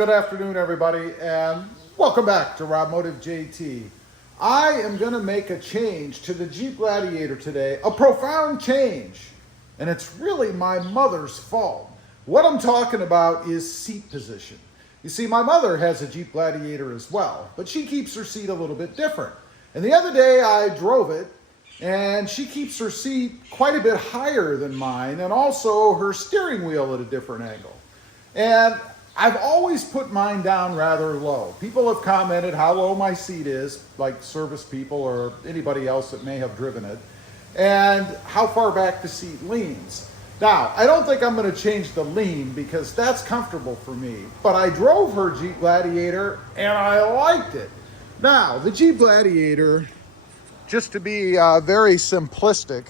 Good afternoon, everybody, and welcome back to Robmotive JT. I am going to make a change to the Jeep Gladiator today, a profound change, and it's really my mother's fault. What I'm talking about is seat position. You see, my mother has a Jeep Gladiator as well, but she keeps her seat a little bit different. And the other day I drove it, and she keeps her seat quite a bit higher than mine, and also her steering wheel at a different angle. And I've always put mine down rather low. People have commented how low my seat is, like service people or anybody else that may have driven it, and how far back the seat leans. Now, I don't think I'm going to change the lean because that's comfortable for me, but I drove her Jeep Gladiator and I liked it. Now, the Jeep Gladiator, just to be very simplistic,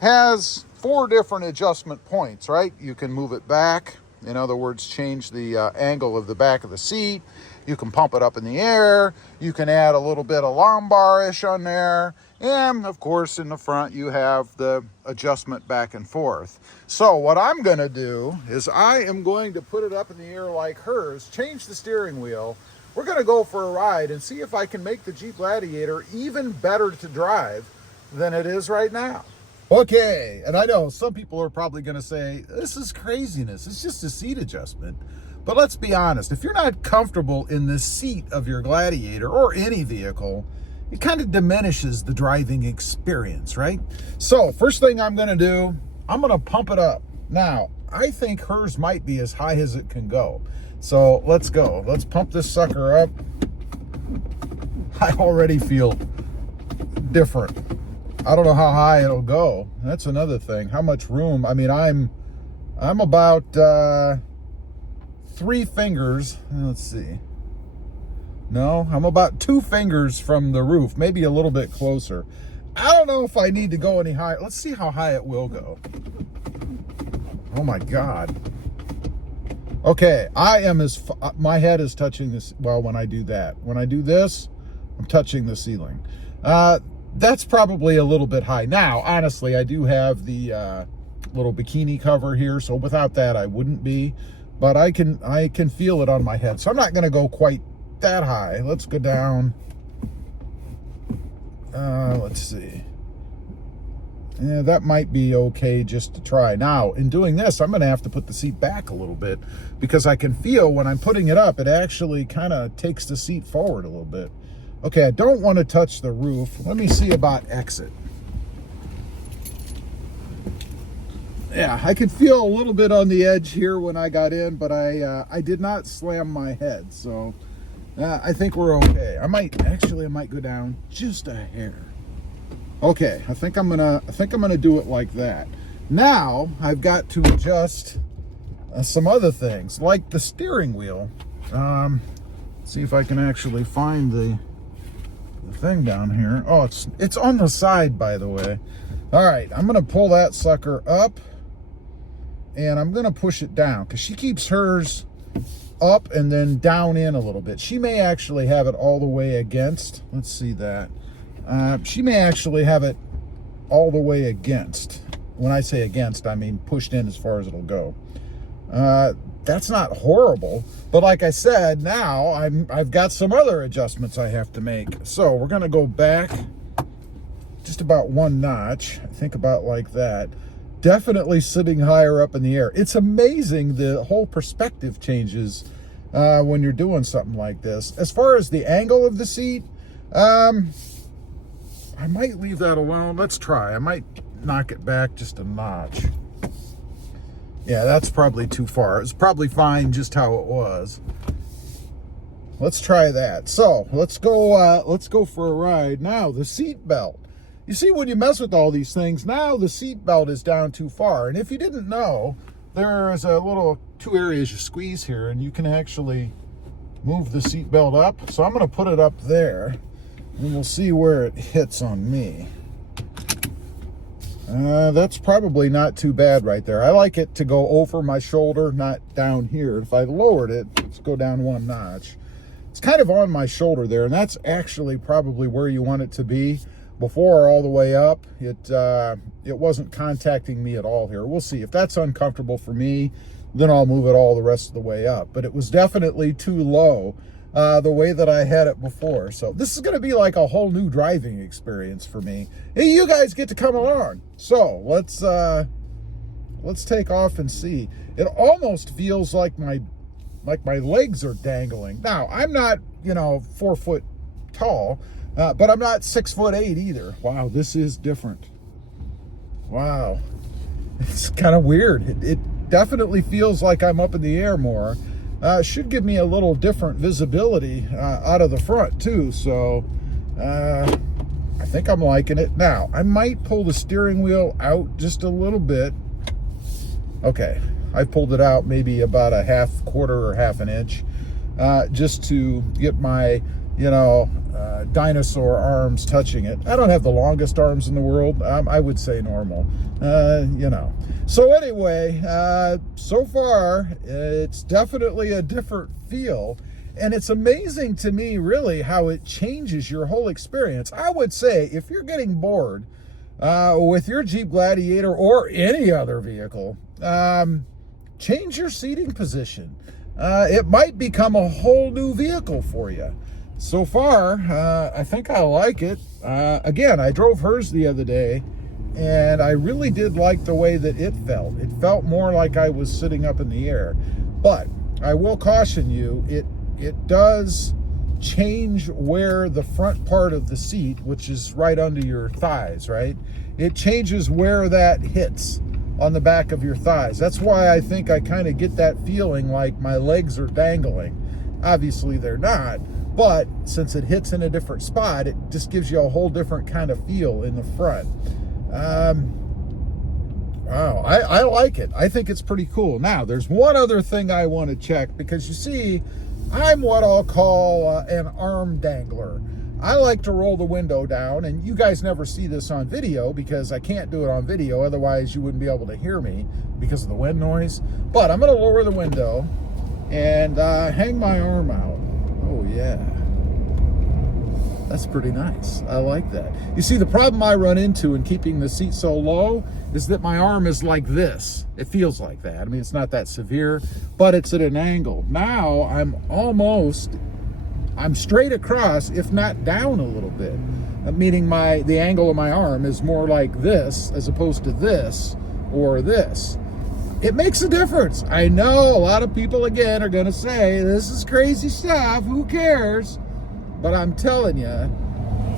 has 4 different adjustment points, right? You can move it back. In other words, change the angle of the back of the seat. You can pump it up in the air. You can add a little bit of lumbar-ish on there. And, of course, in the front, you have the adjustment back and forth. So what I'm going to do is I am going to put it up in the air like hers, change the steering wheel. We're going to go for a ride and see if I can make the Jeep Gladiator even better to drive than it is right now. Okay, and I know some people are probably going to say, this is craziness. It's just a seat adjustment. But let's be honest. If you're not comfortable in the seat of your Gladiator or any vehicle, it kind of diminishes the driving experience, right? So first thing I'm going to do, I'm going to pump it up. Now, I think hers might be as high as it can go. So let's go. Let's pump this sucker up. I already feel different. I don't know how high it'll go. That's another thing. How much room? I mean, I'm about 3 fingers. Let's see. No, I'm about 2 fingers from the roof, maybe a little bit closer. I don't know if I need to go any higher. Let's see how high it will go. Oh my God. Okay, my head is touching this. Well, when I do that, when I do this, I'm touching the ceiling. That's probably a little bit high. Now, honestly, I do have the little bikini cover here, so without that, I wouldn't be. But I can feel it on my head, so I'm not going to go quite that high. Let's go down. Let's see. Yeah, that might be okay just to try. Now, in doing this, I'm going to have to put the seat back a little bit because I can feel when I'm putting it up, it actually kind of takes the seat forward a little bit. Okay, I don't want to touch the roof. Let me see about exit. Yeah, I could feel a little bit on the edge here when I got in, but I did not slam my head, so I think we're okay. I might go down just a hair. Okay, I think I'm gonna do it like that. Now I've got to adjust some other things, like the steering wheel. See if I can actually find the thing down here. Oh, it's on the side, by the way. All right, I'm gonna pull that sucker up and I'm gonna push it down because she keeps hers up and then down in a little bit. She may actually have it all the way against. Let's see that. She may actually have it all the way against. When I say against, I mean pushed in as far as it'll go. That's not horrible, but like I said, now I've got some other adjustments I have to make. So we're gonna go back just about 1 notch. I think about like that. Definitely sitting higher up in the air. It's amazing the whole perspective changes when you're doing something like this. As far as the angle of the seat, I might leave that alone. Let's try. I might knock it back just a notch. Yeah, that's probably too far. It's probably fine just how it was. Let's try that. So let's go for a ride. Now the seat belt. You see, when you mess with all these things, now the seat belt is down too far. And if you didn't know, there's a little 2 areas you squeeze here, and you can actually move the seat belt up. So I'm going to put it up there, and we'll see where it hits on me. That's probably not too bad right there. I like it to go over my shoulder, not down here. If I lowered it, let's go down 1 notch. It's kind of on my shoulder there, and that's actually probably where you want it to be. Before, all the way up, it wasn't contacting me at all here. We'll see. If that's uncomfortable for me, then I'll move it all the rest of the way up. But it was definitely too low the way that I had it before. So this is going to be like a whole new driving experience for me. Hey, you guys get to come along. So let's take off and see. It almost feels like my legs are dangling. Now, I'm not, 4 foot tall, but I'm not 6'8" either. Wow, this is different. Wow. It's kind of weird. It definitely feels like I'm up in the air more. Should give me a little different visibility out of the front too. So I think I'm liking it. Now, I might pull the steering wheel out just a little bit. Okay, I pulled it out maybe about a quarter or half an inch, just to get my, dinosaur arms touching it. I don't have the longest arms in the world. I would say normal, So anyway, so far, it's definitely a different feel. And it's amazing to me, really, how it changes your whole experience. I would say if you're getting bored with your Jeep Gladiator or any other vehicle, change your seating position. It might become a whole new vehicle for you. So far, I think I like it. Again, I drove hers the other day, and I really did like the way that it felt. It felt more like I was sitting up in the air. But I will caution you, it does change where the front part of the seat, which is right under your thighs, right? It changes where that hits on the back of your thighs. That's why I think I kind of get that feeling like my legs are dangling. Obviously they're not, but since it hits in a different spot, it just gives you a whole different kind of feel in the front. Wow, I like it. I think it's pretty cool. Now, there's one other thing I want to check, because you see, I'm what I'll call an arm dangler. I like to roll the window down, and you guys never see this on video because I can't do it on video, otherwise you wouldn't be able to hear me because of the wind noise. But I'm going to lower the window and hang my arm out. Oh yeah, that's pretty nice. I like that. You see, the problem I run into in keeping the seat so low is that my arm is like this. It feels like that. I mean, it's not that severe, but it's at an angle. Now I'm straight across, if not down a little bit, meaning the angle of my arm is more like this as opposed to this or this. It makes a difference. I know a lot of people, again, are going to say, this is crazy stuff, who cares? But I'm telling you,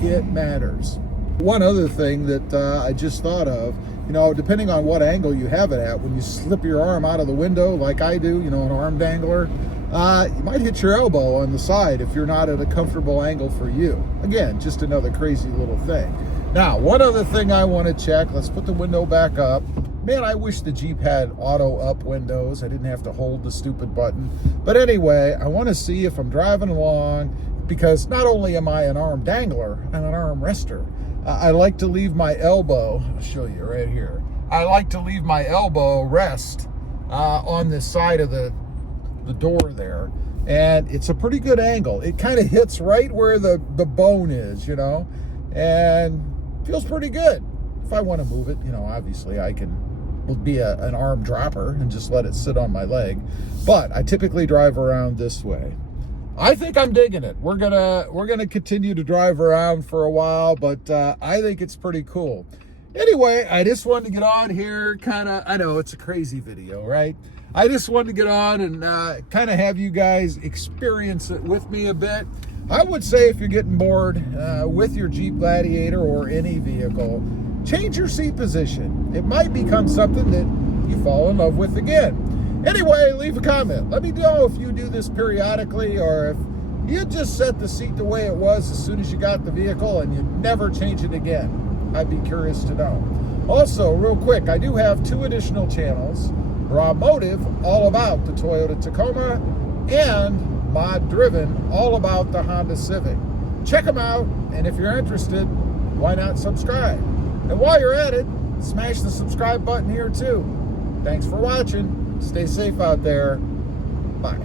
it matters. One other thing that I just thought of, depending on what angle you have it at, when you slip your arm out of the window like I do, an arm dangler, you might hit your elbow on the side if you're not at a comfortable angle for you. Again, just another crazy little thing. Now, one other thing I want to check, let's put the window back up. Man, I wish the Jeep had auto up windows. I didn't have to hold the stupid button. But anyway, I want to see if I'm driving along, because not only am I an arm dangler, I'm an arm rester. I like to leave my elbow, I'll show you right here. I like to leave my elbow rest on this side of the door there. And it's a pretty good angle. It kind of hits right where the bone is, and feels pretty good. If I want to move it, obviously I can be an arm dropper and just let it sit on my leg. But I typically drive around this way. I think I'm digging it. We're gonna continue to drive around for a while, but I think it's pretty cool. Anyway, I just wanted to get on here, I know it's a crazy video, right? I just wanted to get on and kind of have you guys experience it with me a bit. I would say if you're getting bored with your Jeep Gladiator or any vehicle, change your seat position. It might become something that you fall in love with again. Anyway, leave a comment. Let me know if you do this periodically, or if you just set the seat the way it was as soon as you got the vehicle and you never change it again. I'd be curious to know. Also, real quick, I do have 2 additional channels. Raw Motive, all about the Toyota Tacoma, and Mod Driven, all about the Honda Civic. Check them out, and if you're interested, why not subscribe? And while you're at it, smash the subscribe button here too. Thanks for watching. Stay safe out there. Bye.